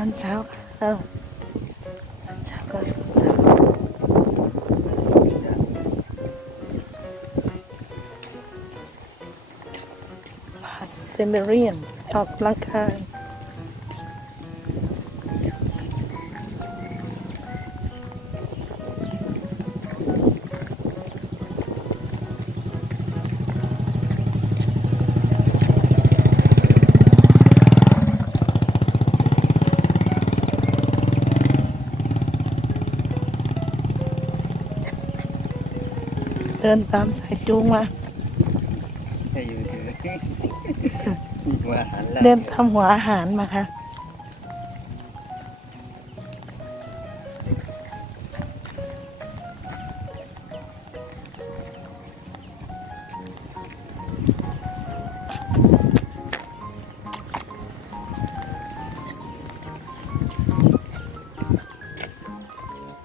อันเช้าเอ้ามันเช้าก็เช้าพาสเซเมเรียนออกกำลังกาย เดินตามสายจูงมา ให้อยู่ถือว่าหันหลังเดินทำหัวอาหารมาค่ะ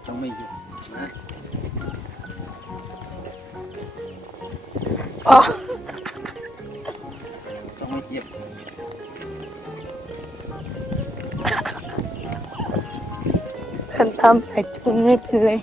ต้องไม่หยุดนะ อ๋อต้องไม่เจ็บเดินตามสายจูงไม่เป็นเลย